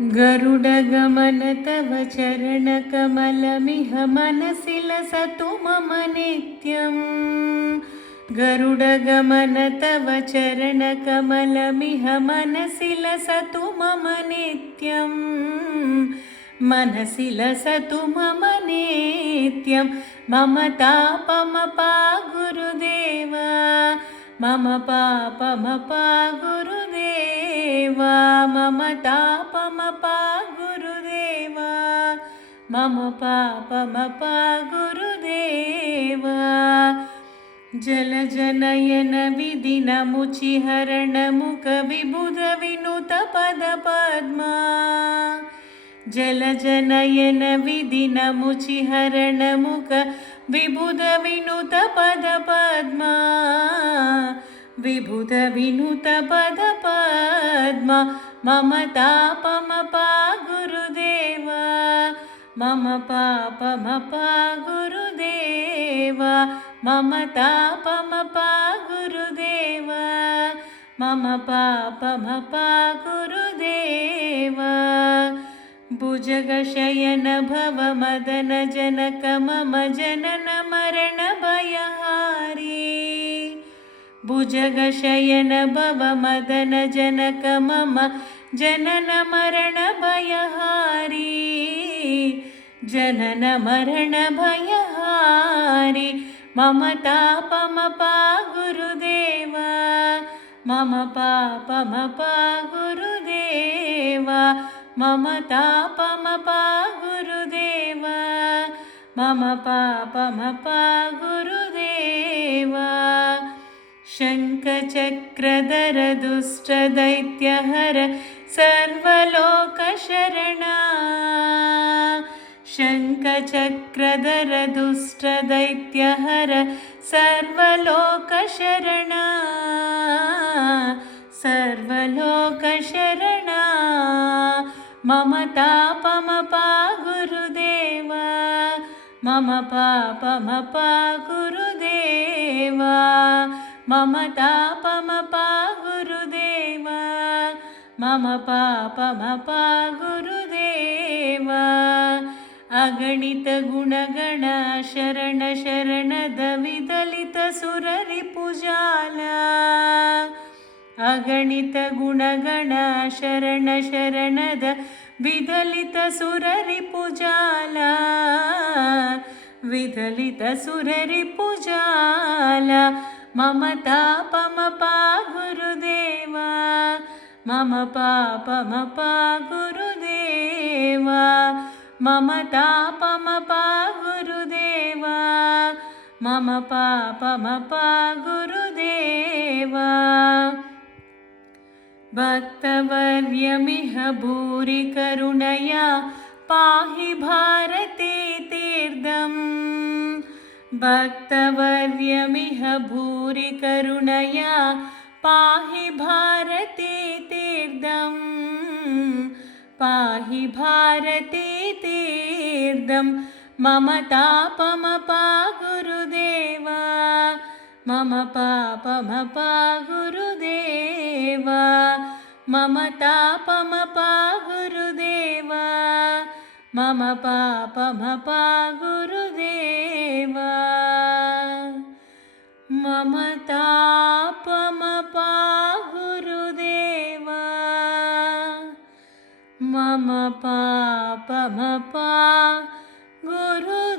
गरुडगमन तव चरणकमलमिह मनसि लसतु मम नित्यम्। गरुडगमन तव चरणकमलमिह मनसि लसतु मम नित्यम्। मनसि लसतु मम नित्यं। मम तापमपा गुरुदेव, मम पापमपा गुरुदेव, मम तापमपा गुरुदेव, मम पापमपा गुरुदेव। जलजनयन विधिनमुचिहरण मुख विबुध विनुत पद पद्मा। जलजनयन विधिनमुचिहरण मुख विबुध विनुत पद पद्मा। विबुध विनुत पद पद्मा। मम तापमपा गुरुदेव, मम पापमपा गुरुदेव, मम तापमपा गुरुदेव, मम पापमपा गुरुदेव। भुजगशयन भव मदन जनक मम जनन मरण भयहारी। भुजगशयन भव मदन जनक मम जनन मरण भयहारी। जनन मरण भयहारी। मम तापमपा गुरुदेव, मम पापमपा गुरुदेव, मम तापमपा गुरुदेव, मम पापमपा गुरुदेव। शङ्खचक्रधर दुष्टदैत्यहर सर्वलोकशरणा। शङ्खचक्रधर दुष्टदैत्यहर सर्वलोकशरणा। सर्वलोकशरणा। मम तापमपा गुरुदेव, मम पापमपा गुरुदेव, मम तापमपा गुरुदेव, मम पापमपा गुरुदेव। अगणित गुणगण शरण शरणद विदलित सुररिपुजाला। अगणित गुणगण शरण शरणद विदलित सुररिपुजाला। विदलित सुररिपुजाला। मम तापमपा गुरुदेव, मम पापमपा गुरुदेव, मम तापमपा गुरुदेव, मम पापमपा गुरुदेव। भक्तवर्यमिह भूरि करुणया पाहि भारते तीर्थम्। भक्तवर्यमिह भूरि करुणया पाहि भारते तीर्थम्। पाहि भारते तीर्थम्। मम तापमपा गुरुदेव, मम पापमपा गुरुदेव, मम तापमपा गुरुदेव, मम पापमपा गुरुदेव, मम तापमपा गुरुदेव, मम पापमपा गुरुदेव।